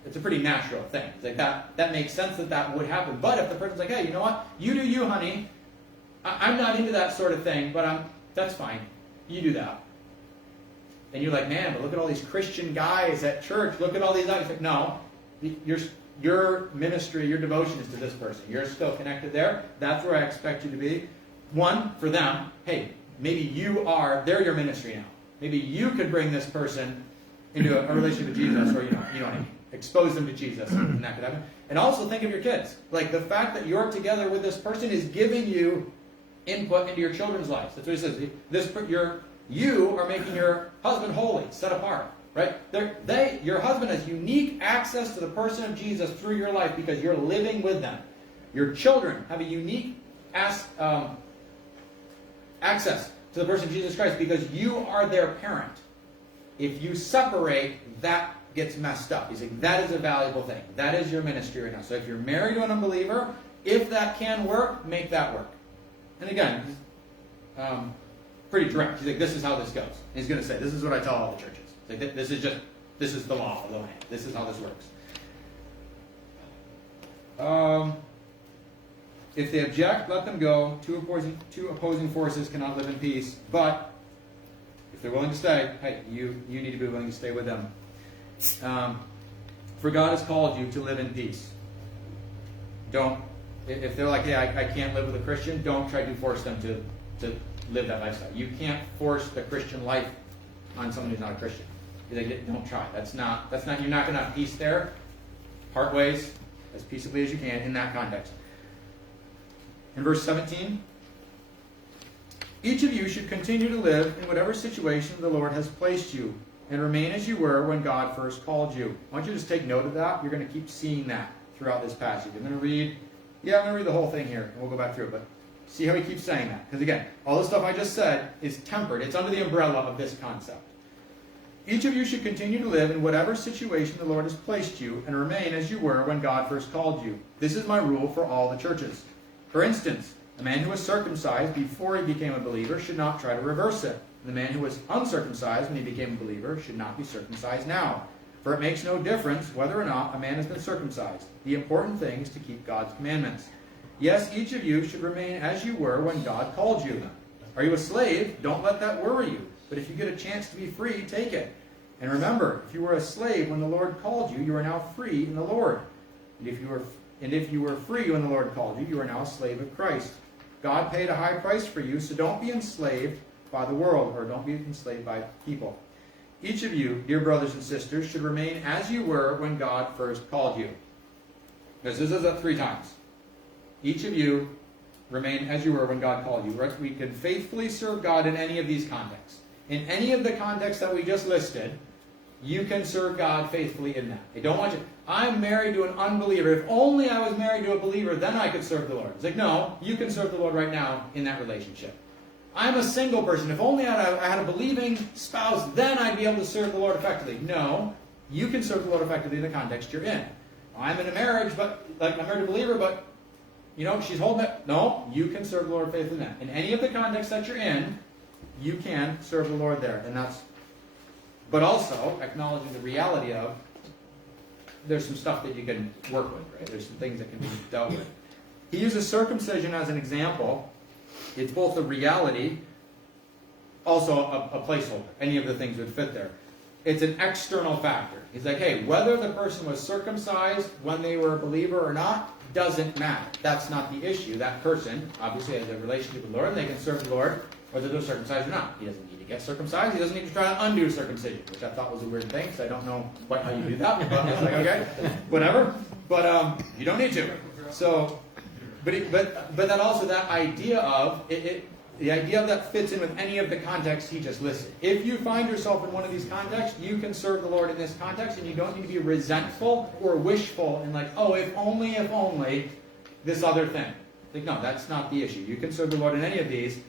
it's a pretty natural thing. It's like that makes sense that would happen. But if the person's like, hey, you know what? You do you, honey. I'm not into that sort of thing, but that's fine. You do that. And you're like, man, but look at all these Christian guys at church. Look at all these guys. It's like, no, your ministry, your devotion is to this person. You're still connected there. That's where I expect you to be. One, for them, hey, maybe they're your ministry now. Maybe you could bring this person into a relationship with Jesus, or expose them to Jesus, and that could happen. And also think of your kids. The fact that you're together with this person is giving you input into your children's lives. That's what he says. You are making your husband holy, set apart. Right? Your husband has unique access to the person of Jesus through your life because you're living with them. Your children have a unique access to the person of Jesus Christ because you are their parent. If you separate, that gets messed up. He's like, that is a valuable thing. That is your ministry right now. So if you're married to an unbeliever, if that can work, make that work. And again, pretty direct. He's like, this is how this goes. And he's going to say, this is what I tell all the churches. This is the law of the land. This is how this works. If they object, let them go. Two opposing forces cannot live in peace. But if they're willing to stay, hey, you need to be willing to stay with them. For God has called you to live in peace. If they're like, hey, I can't live with a Christian, don't try to force them to live that lifestyle. You can't force the Christian life on someone who's not a Christian. Don't try. That's not. You're not going to have peace there. Part ways as peaceably as you can in that context. In verse 17, each of you should continue to live in whatever situation the Lord has placed you, and remain as you were when God first called you. I want you to just take note of that. You're going to keep seeing that throughout this passage. I'm going to read the whole thing here, and we'll go back through it. But See how he keeps saying that? Because again, all the stuff I just said is tempered. It's under the umbrella of this concept. Each of you should continue to live in whatever situation the Lord has placed you and remain as you were when God first called you. This is my rule for all the churches. For instance, a man who was circumcised before he became a believer should not try to reverse it. The man who was uncircumcised when he became a believer should not be circumcised now. For it makes no difference whether or not a man has been circumcised. The important thing is to keep God's commandments. Yes, each of you should remain as you were when God called you. Are you a slave? Don't let that worry you. But if you get a chance to be free, take it. And remember, if you were a slave when the Lord called you, you are now free in the Lord. And if you were free when the Lord called you, you are now a slave of Christ. God paid a high price for you, so don't be enslaved by the world, or don't be enslaved by people. Each of you, dear brothers and sisters, should remain as you were when God first called you. Because this is it 3 times. Each of you remain as you were when God called you. We can faithfully serve God in any of these contexts. In any of the contexts that we just listed, you can serve God faithfully in that. I don't want you, I'm married to an unbeliever. If only I was married to a believer, then I could serve the Lord. It's like, no, you can serve the Lord right now in that relationship. I'm a single person. If only I had a believing spouse, then I'd be able to serve the Lord effectively. No, you can serve the Lord effectively in the context you're in. I'm in a marriage, but like I'm married to a believer, but she's holding it. No, you can serve the Lord faithfully in that. In any of the contexts that you're in, you can serve the Lord there. But also acknowledging the reality of there's some stuff that you can work with, right? There's some things that can be dealt with. He uses circumcision as an example. It's both a reality, also a placeholder. Any of the things would fit there. It's an external factor. He's like, hey, whether the person was circumcised when they were a believer or not, doesn't matter. That's not the issue. That person obviously has a relationship with the Lord, and they can serve the Lord whether they're circumcised or not. He doesn't need to get circumcised. He doesn't need to try to undo circumcision, which I thought was a weird thing, so I don't know quite how you do that. But I was like, okay, whatever. But you don't need to. So, but that also, that idea of the idea of that fits in with any of the contexts he just listed. If you find yourself in one of these contexts, you can serve the Lord in this context, and you don't need to be resentful or wishful and like, oh, if only this other thing. Like, no, that's not the issue. You can serve the Lord in any of these,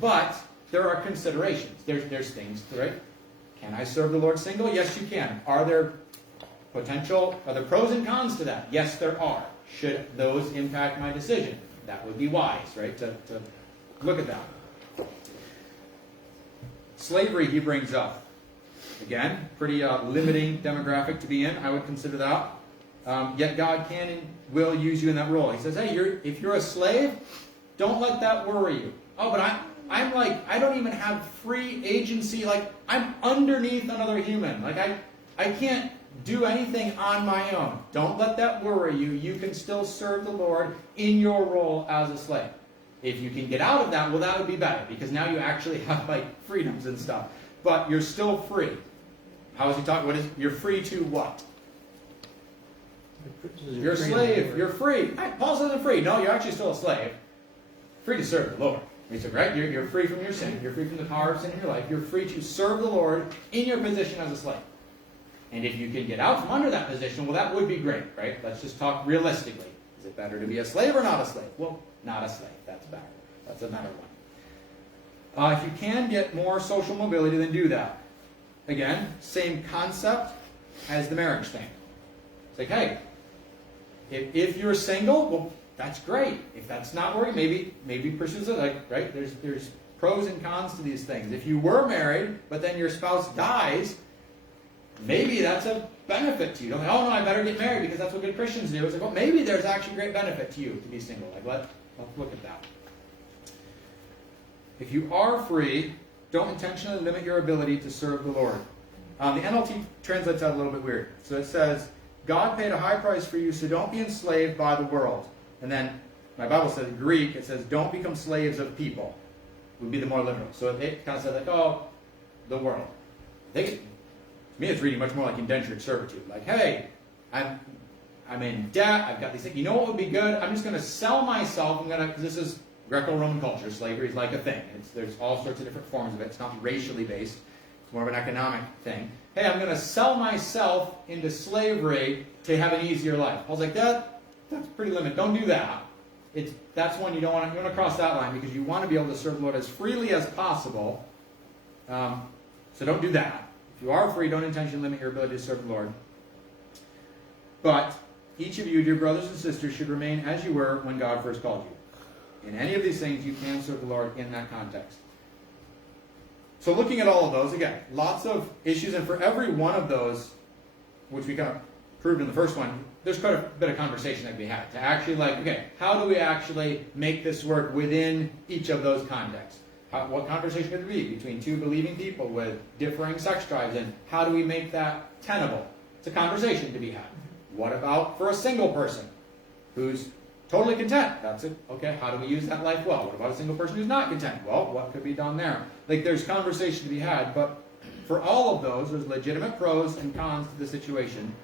but there are considerations. There's things, right? Can I serve the Lord single? Yes, you can. Are there pros and cons to that? Yes, there are. Should those impact my decision? That would be wise, right? To look at that. Slavery he brings up. Again, pretty limiting demographic to be in. I would consider that. Yet God can and will use you in that role. He says, hey, if you're a slave, don't let that worry you. Oh, but I'm like, I don't even have free agency. Like, I'm underneath another human. Like, I can't do anything on my own. Don't let that worry you. You can still serve the Lord in your role as a slave. If you can get out of that, well, that would be better, because now you actually have like freedoms and stuff. But you're still free. How is he talking? You're free to what? You're a slave. You're free. Paul says you're free. No, you're actually still a slave. Free to serve the Lord. He said, right? You're free from your sin. You're free from the power of sin in your life. You're free to serve the Lord in your position as a slave. And if you can get out from under that position, well, that would be great, right? Let's just talk realistically. Is it better to be a slave or not a slave? Well, not a slave. That's better. That's another one. If you can get more social mobility, then do that. Again, same concept as the marriage thing. It's like, hey, if you're single, well, that's great. If that's not working, maybe pursue it. Like, right? There's pros and cons to these things. If you were married, but then your spouse dies, maybe that's a benefit to you. Don't think, oh no, I better get married because that's what good Christians do. It's like, well, maybe there's actually great benefit to you to be single. Like, let's look at that. If you are free, don't intentionally limit your ability to serve the Lord. The NLT translates that a little bit weird. So it says, God paid a high price for you, so don't be enslaved by the world. And then my Bible says in Greek, it says, don't become slaves of people. Would be the more literal. So it kind of says like, oh, the world. To me, it's reading much more like indentured servitude. Like, hey, I'm in debt. I've got these things. You know what would be good? I'm just going to sell myself. Because this is Greco-Roman culture. Slavery is like a thing. There's all sorts of different forms of it. It's not racially based. It's more of an economic thing. Hey, I'm going to sell myself into slavery to have an easier life. I was like, that's pretty limited. Don't do that. that's one you don't want to cross that line, because you want to be able to serve the Lord as freely as possible. So don't do that. If you are free, don't intentionally limit your ability to serve the Lord. But each of you, dear brothers and sisters, should remain as you were when God first called you. In any of these things, you can serve the Lord in that context. So looking at all of those, again, lots of issues, and for every one of those, which we kind of proved in the first one, there's quite a bit of conversation that we had to actually okay, how do we actually make this work within each of those contexts? What conversation could it be between two believing people with differing sex drives, and how do we make that tenable? It's a conversation to be had. What about for a single person who's totally content? That's it. Okay, how do we use that life well? What about a single person who's not content? Well, what could be done there? There's conversation to be had, but for all of those, there's legitimate pros and cons to the situation,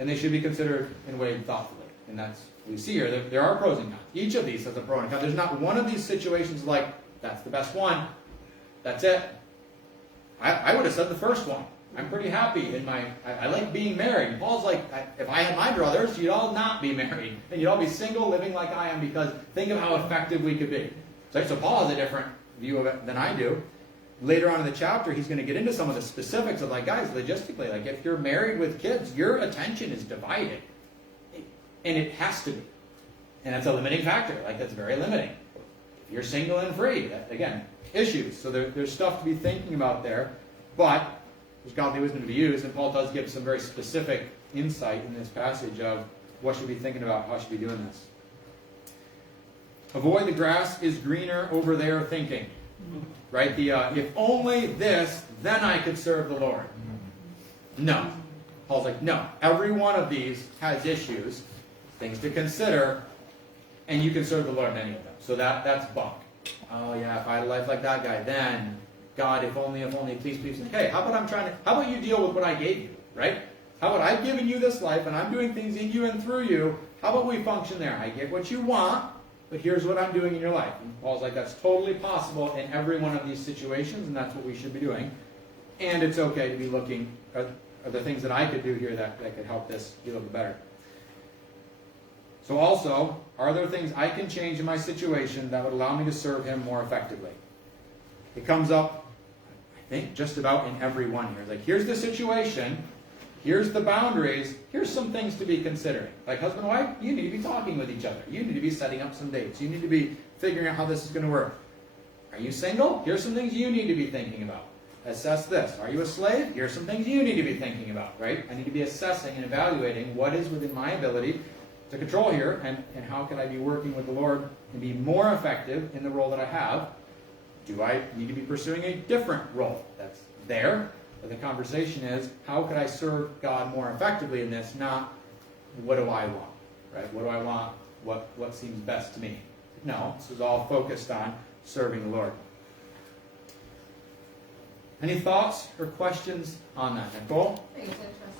and they should be considered and weighed thoughtfully. And that's what we see here. There are pros and cons. Each of these has a pro and a con. There's not one of these situations like, that's the best one. That's it. I would have said the first one. I'm pretty happy in my, I like being married. And Paul's like, if I had my brothers, you'd all not be married. And you'd all be single, living like I am, because think of how effective we could be. So Paul has a different view of it than I do. Later on in the chapter, he's going to get into some of the specifics of guys, logistically, if you're married with kids, your attention is divided. And it has to be. And that's a limiting factor. That's very limiting. If you're single and free, again, issues. So there's stuff to be thinking about there. But there's godly wisdom to be used, and Paul does give some very specific insight in this passage of what should we be thinking about, how should we be doing this. Avoid the grass is greener over there thinking. Right? If only this, then I could serve the Lord. No. Paul's like, no. Every one of these has issues, things to consider, and you can serve the Lord in any of them. So that's bunk. Oh yeah, if I had a life like that guy, then God, if only, please. Okay, how about you deal with what I gave you, right? How about I've given you this life, and I'm doing things in you and through you. How about we function there? I get what you want, but here's what I'm doing in your life. And Paul's like, that's totally possible in every one of these situations, and that's what we should be doing. And it's okay to be looking at the things that I could do here that could help this be a little bit better. So also, are there things I can change in my situation that would allow me to serve him more effectively? It comes up, I think, just about in every one here. Here's the situation, here's the boundaries, here's some things to be considering. Husband and wife, you need to be talking with each other. You need to be setting up some dates. You need to be figuring out how this is going to work. Are you single? Here's some things you need to be thinking about. Assess this. Are you a slave? Here's some things you need to be thinking about, right? I need to be assessing and evaluating what is within my ability to control here, and how can I be working with the Lord and be more effective in the role that I have. Do I need to be pursuing a different role? That's there. But the conversation is, how could I serve God more effectively in this? Not, what do I want? Right? What do I want? What seems best to me? No, this is all focused on serving the Lord. Any thoughts or questions on that, Nicole? I think it's interesting